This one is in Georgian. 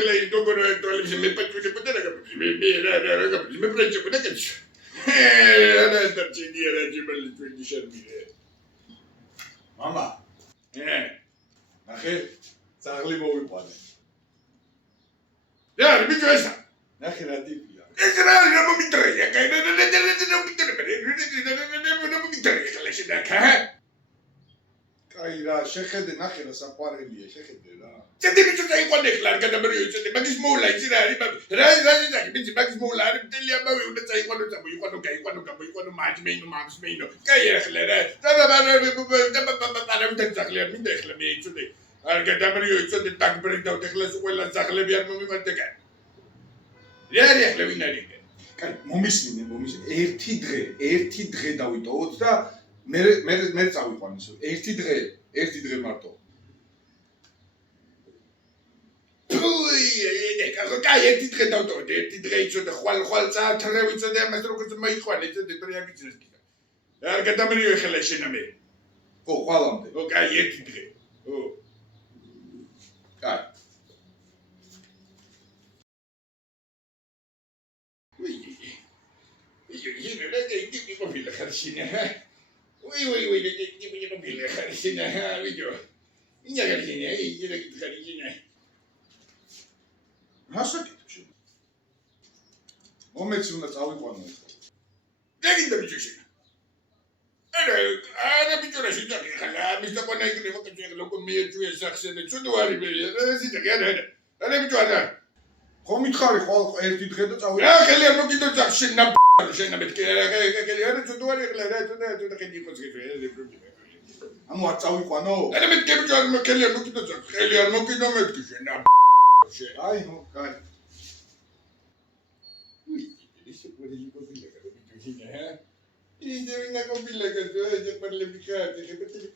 ახლა ის გოგონა ეტოლებს მე პატვინებოდა რა გაბიჯი მე გაბიჯი მე პრინციპი და კეთს რა დაჭინი რა ჯიბელი თვითი შერმირე მამა ნახე ძაღლი მოვიყვანე რა ბიჭო ესა ნახე რა ტიპია ეს რა მომიტრია კაი აი რა შეხედე ნახე რა საყვარელია შეხედე რა წედი ბიჭო წაიყვანე ხლა არ გადამრიო წედი მაგის მოულა იცი რა არის რა ზაკი ბიჭი მაგის მოულა არის მთელი ამბავი უნდა წაიყვანო იყვანო მაჯმეინო მამსმეინო კაი ახლა რა და უნდა ძაღლი არ მინდა ახლა მე იცოდი არ გადამრიო იცოდი დაგბრინდავთ ახლა ყველა ძაღლები არ მომიყვანდა კაი რა არის ახლა ვინ არის კაი მომისმინე ერთი დღე დავიტოვოთ და მე წავიყვანე ისო ერთი დღე მარტო კაი ერთი დღე დავტოვე ერთი დღე იცოდე ხვალ წაათრევ იცოდე ამას როგორც მოიყვანე იცოდე ტრია გიძრეს კიდე არ გადამრიო ახლა შენა მე ხო ხვალამდე ო კაი ერთი დღე ო კაი იგი მოფილა ხარშინა Uy, que no pile Jarisina, video. Niña Jarisina, y la Jarisina. Hasakit. Moments una წავიყვანო. დაგინდა ბიჭო. არა ბიჭო რა შეიძლება ხლა მის და ყონა იქნება კაცი ლოკო მიეჭვია სახსენე ცუდო არის მე რა ზიდა არა ბიჭო არა ხო მითხარი ხო ერთი დღე და წავი რა ხელი არ მოგიდო ძახში ნა შენა მეთქე არა ცუდო არის ხლა რა ცუდო ხელი იყოს ამო არ წავიყვანო არა მეთქე ბიჭო არ ხელი არ მოგიდო ძახ ხელი არ მოგიდო მეთქე შენა აი ხო კაი უი ის პოდი იყო ბიჭო Y de una compila que se va a llamar la picada, que se